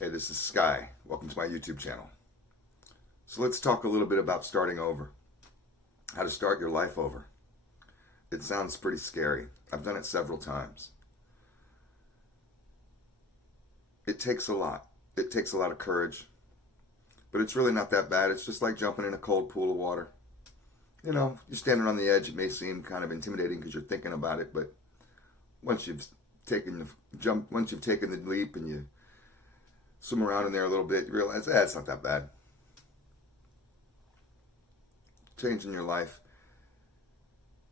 Hey, this is Sky. Welcome to my YouTube channel. So let's talk a little bit about starting over. How to start your life over. It sounds pretty scary. I've done it several times. It takes a lot. It takes a lot of courage. But it's really not that bad. It's just like jumping in a cold pool of water. You know, you're standing on the edge. It may seem kind of intimidating because you're thinking about it, but once you've once you've taken the leap and you swim around in there a little bit, you realize, it's not that bad. Changing your life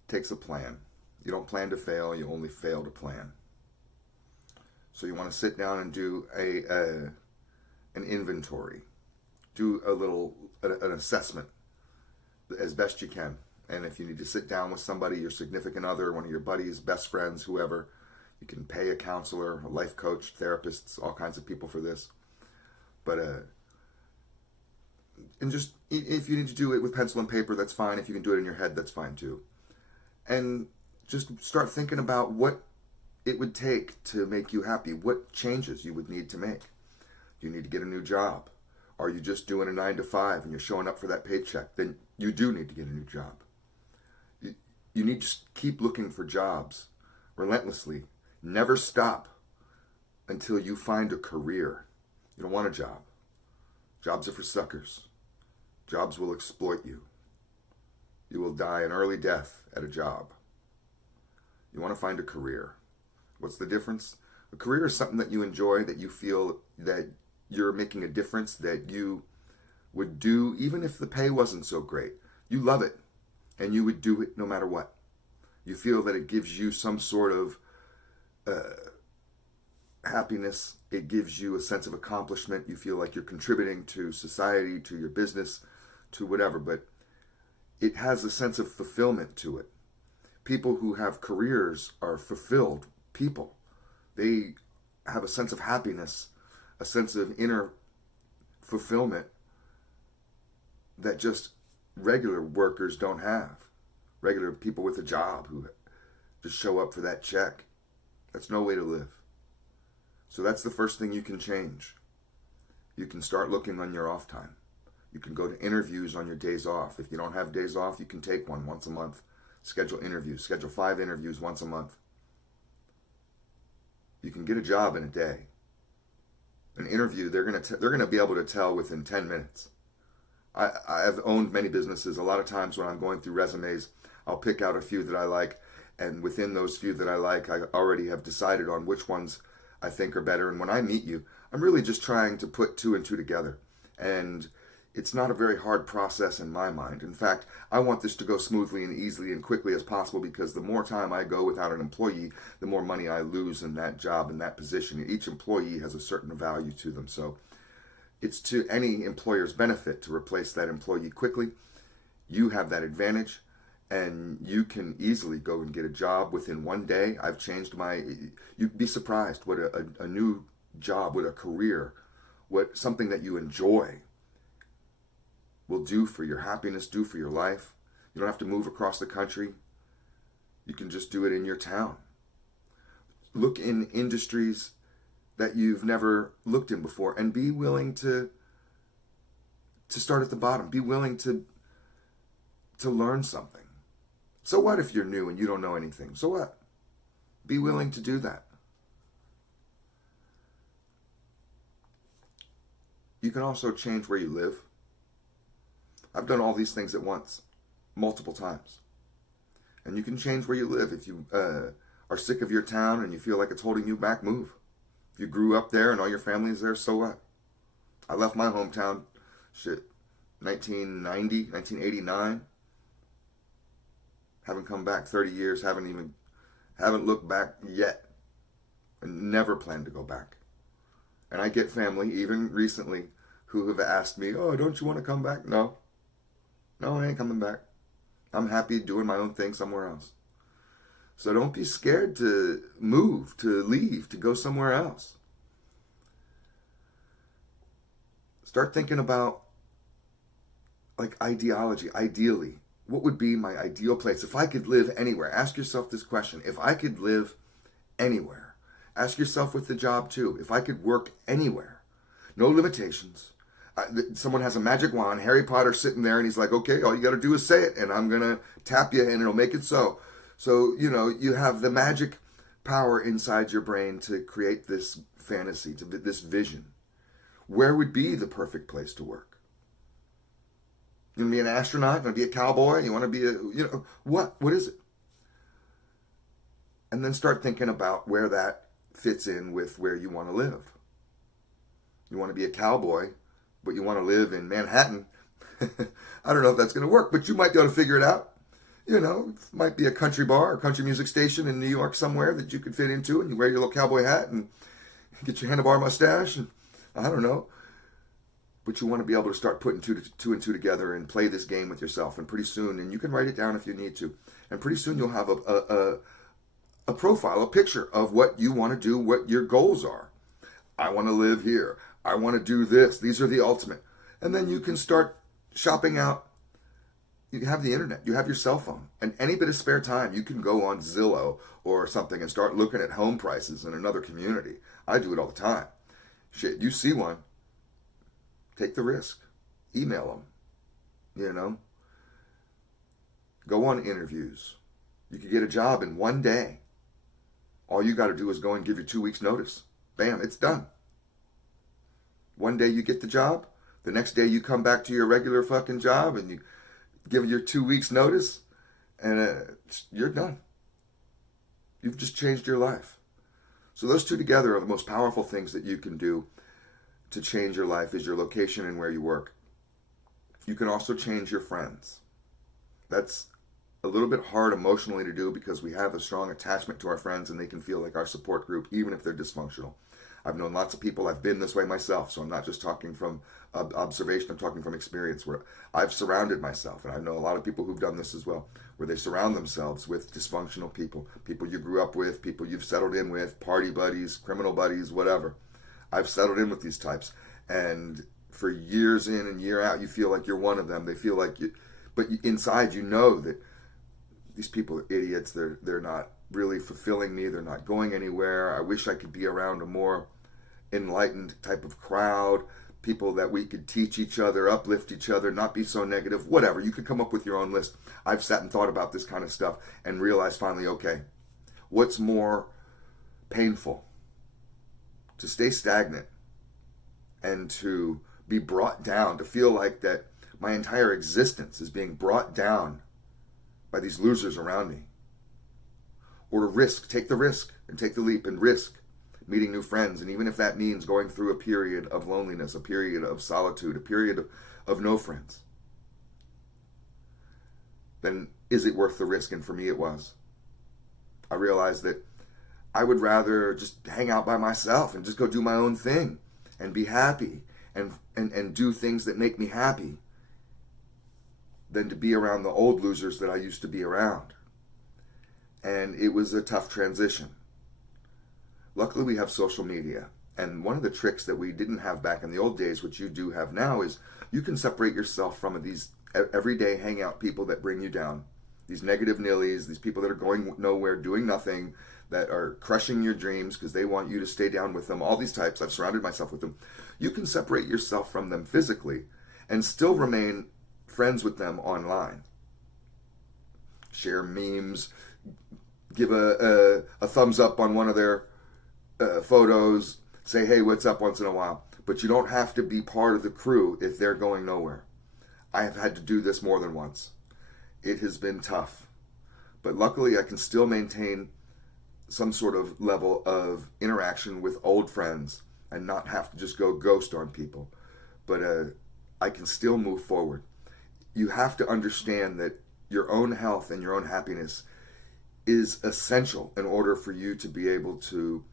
takes a plan. You don't plan to fail, you only fail to plan. So you want to sit down and do an inventory. Do an assessment as best you can. And if you need to sit down with somebody, your significant other, one of your buddies, best friends, whoever, you can pay a counselor, a life coach, therapists, all kinds of people for this. But and just, if you need to do it with pencil and paper, that's fine. If you can do it in your head, that's fine too. And just start thinking about what it would take to make you happy, what changes you would need to make. You need to get a new job. Are you just doing a 9 to 5 and you're showing up for that paycheck? Then you do need to get a new job. You need to keep looking for jobs relentlessly. Never stop until you find a career. You don't want a job. Jobs are for suckers. Jobs will exploit you. You will die an early death at a job. You want to find a career. What's the difference? A career is something that you enjoy, that you feel that you're making a difference, that you would do even if the pay wasn't so great. You love it, and you would do it no matter what. You feel that it gives you some sort of happiness. It gives you a sense of accomplishment. You feel like you're contributing to society, to your business, to whatever, but it has a sense of fulfillment to it. People who have careers are fulfilled people. They have a sense of happiness, a sense of inner fulfillment that just regular workers don't have. Regular people with a job who just show up for that check. That's no way to live. So that's the first thing you can change. You can start looking on your off time. You can go to interviews on your days off. If you don't have days off, you can take one once a month. Schedule interviews. Schedule 5 interviews once a month. You can get a job in a day. An interview, they're gonna be able to tell within 10 minutes. I've owned many businesses. A lot of times when I'm going through resumes, I'll pick out a few that I like, and within those few that I like, I already have decided on which ones I think are better. And when I meet you, I'm really just trying to put 2 and 2 together. And it's not a very hard process in my mind. In fact, I want this to go smoothly and easily and quickly as possible, because the more time I go without an employee, the more money I lose in that job, in that position. Each employee has a certain value to them. So it's to any employer's benefit to replace that employee quickly. You have that advantage, and you can easily go and get a job within 1 day. I've changed you'd be surprised what a new job, what a career, what something that you enjoy will do for your happiness, do for your life. You don't have to move across the country. You can just do it in your town. Look in industries that you've never looked in before, and be willing to start at the bottom. Be willing to learn something. So what if you're new and you don't know anything? So what? Be willing to do that. You can also change where you live. I've done all these things at once, multiple times. And you can change where you live. If you are sick of your town and you feel like it's holding you back, move. If you grew up there and all your family is there, so what? I left my hometown, 1989. Haven't come back 30 years, haven't looked back yet. And never plan to go back. And I get family, even recently, who have asked me, oh, don't you want to come back? No, I ain't coming back. I'm happy doing my own thing somewhere else. So don't be scared to move, to leave, to go somewhere else. Start thinking about, like, ideally. What would be my ideal place? If I could live anywhere, ask yourself this question. If I could live anywhere, ask yourself with the job too. If I could work anywhere, no limitations. Someone has a magic wand, Harry Potter sitting there, and he's like, okay, all you got to do is say it, and I'm going to tap you, and it'll make it so. So, you have the magic power inside your brain to create this fantasy, this vision. Where would be the perfect place to work? You want to be an astronaut? You want to be a cowboy? You want to be what? What is it? And then start thinking about where that fits in with where you want to live. You want to be a cowboy, but you want to live in Manhattan. I don't know if that's going to work, but you might be able to figure it out. It might be a country bar or country music station in New York somewhere that you could fit into, and you wear your little cowboy hat and get your handlebar mustache, and I don't know. But you want to be able to start putting two and two together and play this game with yourself, and pretty soon, and you can write it down if you need to, and pretty soon you'll have a profile, a picture of what you want to do, what your goals are. I want to live here. I want to do this. These are the ultimate. And then you can start shopping out. You have the internet. You have your cell phone. And any bit of spare time, you can go on Zillow or something and start looking at home prices in another community. I do it all the time. Shit, you see one, take the risk. Email them. Go on interviews. You could get a job in one day. All you got to do is go and give your 2 weeks notice. Bam, it's done. One day you get the job. The next day you come back to your regular fucking job and you give your 2 weeks notice and you're done. You've just changed your life. So those two together are the most powerful things that you can do to change your life, is your location and where you work. You can also change your friends. That's a little bit hard emotionally to do because we have a strong attachment to our friends and they can feel like our support group even if they're dysfunctional. I've known lots of people. I've been this way myself, so I'm not just talking from observation. I'm talking from experience where I've surrounded myself, and I know a lot of people who've done this as well, where they surround themselves with dysfunctional people, people you grew up with, people you've settled in with, party buddies, criminal buddies, whatever. I've settled in with these types, and for years in and year out, you feel like you're one of them. They feel like you, but inside you know that these people are idiots. They're not really fulfilling me. They're not going anywhere. I wish I could be around a more enlightened type of crowd, people that we could teach each other, uplift each other, not be so negative, whatever. You could come up with your own list. I've sat and thought about this kind of stuff and realized finally, okay, what's more painful? To stay stagnant and to be brought down, to feel like that my entire existence is being brought down by these losers around me. Or to take the risk and take the leap and risk meeting new friends, and even if that means going through a period of loneliness, a period of solitude, a period of no friends, then is it worth the risk? And for me it was. I realized that I would rather just hang out by myself and just go do my own thing and be happy and do things that make me happy than to be around the old losers that I used to be around. And it was a tough transition. Luckily, we have social media. And one of the tricks that we didn't have back in the old days, which you do have now, is you can separate yourself from these everyday hangout people that bring you down. These negative nillies, these people that are going nowhere, doing nothing, that are crushing your dreams because they want you to stay down with them. All these types, I've surrounded myself with them. You can separate yourself from them physically and still remain friends with them online. Share memes, give a thumbs up on one of their photos, say, hey, what's up once in a while. But you don't have to be part of the crew if they're going nowhere. I have had to do this more than once. It has been tough. But luckily, I can still maintain some sort of level of interaction with old friends and not have to just go ghost on people. But I can still move forward. You have to understand that your own health and your own happiness is essential in order for you to be able to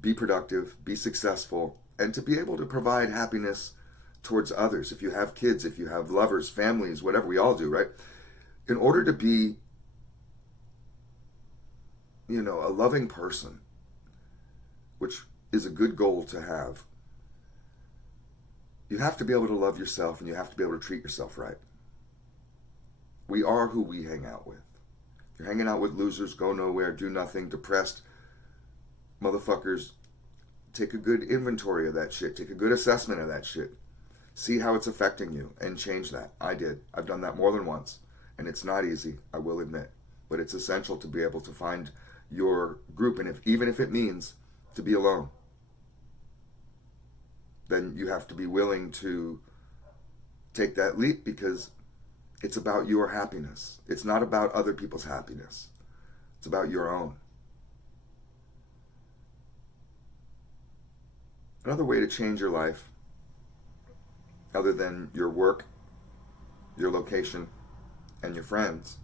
be productive, be successful, and to be able to provide happiness towards others. If you have kids, if you have lovers, families, whatever, we all do, right? In order to be, a loving person, which is a good goal to have, you have to be able to love yourself and you have to be able to treat yourself right. We are who we hang out with. If you're hanging out with losers, go nowhere, do nothing, depressed motherfuckers, take a good inventory of that shit. Take a good assessment of that shit. See how it's affecting you and change that. I did. I've done that more than once. And it's not easy, I will admit. But it's essential to be able to find your group. And even if it means to be alone, then you have to be willing to take that leap, because it's about your happiness. It's not about other people's happiness. It's about your own. Another way to change your life, other than your work, your location, and your friends,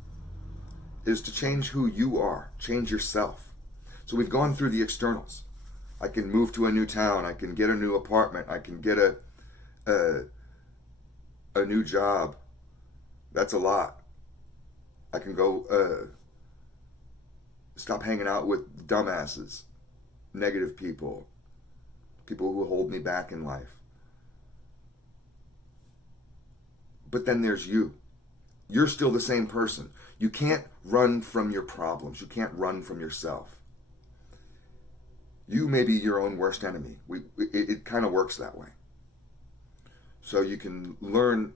is to change who you are. Change yourself. So we've gone through the externals. I can move to a new town. I can get a new apartment. I can get a new job. That's a lot. I can go stop hanging out with dumbasses, negative people, people who hold me back in life. But then there's you. You're still the same person. You can't run from your problems. You can't run from yourself. You may be your own worst enemy. It kind of works that way. So you can learn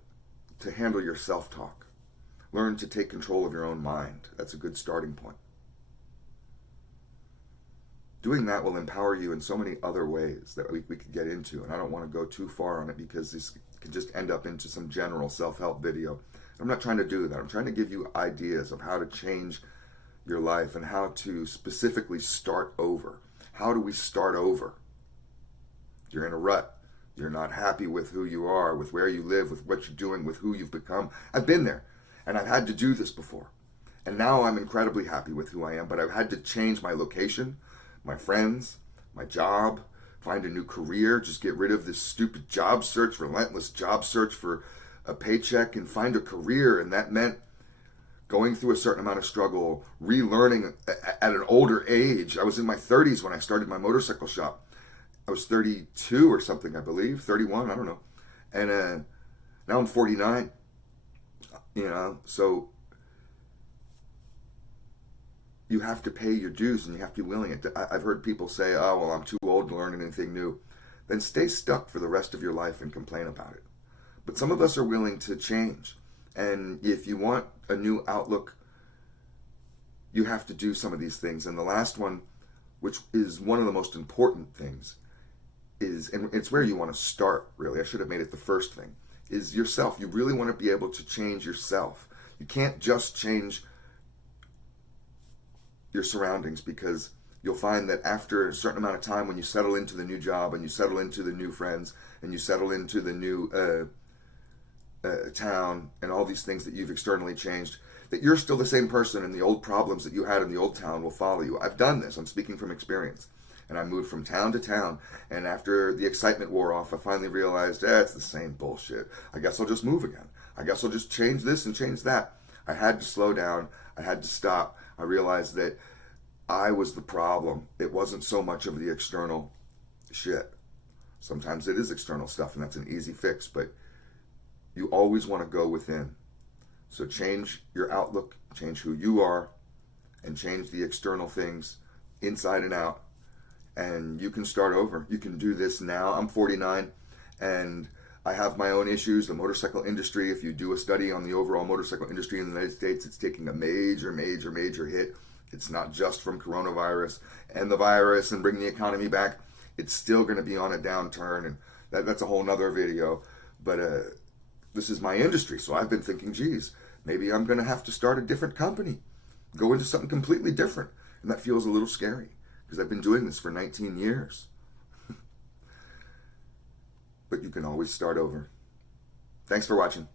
to handle your self-talk. Learn to take control of your own mind. That's a good starting point. Doing that will empower you in so many other ways that we could get into. And I don't want to go too far on it, because this can just end up into some general self-help video. I'm not trying to do that. I'm trying to give you ideas of how to change your life and how to specifically start over. How do we start over? You're in a rut. You're not happy with who you are, with where you live, with what you're doing, with who you've become. I've been there, and I've had to do this before. And now I'm incredibly happy with who I am, but I've had to change my location, my friends, my job, find a new career, just get rid of this stupid job search, relentless job search for a paycheck, and find a career. And that meant going through a certain amount of struggle, relearning at an older age. I was in my 30s when I started my motorcycle shop. I was 32 or something, I believe, 31, I don't know. And now I'm 49, so you have to pay your dues, and you have to be willing. I've heard people say, oh, well, I'm too old to learn anything new. Then stay stuck for the rest of your life and complain about it. But some of us are willing to change. And if you want a new outlook, you have to do some of these things. And the last one, which is one of the most important things, is, and it's where you want to start, really. I should have made it the first thing, is yourself. You really want to be able to change yourself. You can't just change your surroundings, because you'll find that after a certain amount of time, when you settle into the new job and you settle into the new friends and you settle into the new town and all these things that you've externally changed, that you're still the same person, and the old problems that you had in the old town will follow you. I've done this. I'm speaking from experience. And I moved from town to town, and after the excitement wore off, I finally realized, it's the same bullshit. I guess I'll just move again. I guess I'll just change this and change that. I had to slow down. I had to stop. I realized that I was the problem. It wasn't so much of the external shit. Sometimes it is external stuff, and that's an easy fix, but you always want to go within. So change your outlook, change who you are, and change the external things inside and out. And you can start over. You can do this now. I'm 49, and I have my own issues. The motorcycle industry, if you do a study on the overall motorcycle industry in the United States, it's taking a major, major, major hit. It's not just from coronavirus and the virus and bringing the economy back. It's still going to be on a downturn, and that's a whole nother video. But this is my industry, so I've been thinking, geez, maybe I'm going to have to start a different company, go into something completely different. And that feels a little scary, because I've been doing this for 19 years. But you can always start over. Thanks for watching.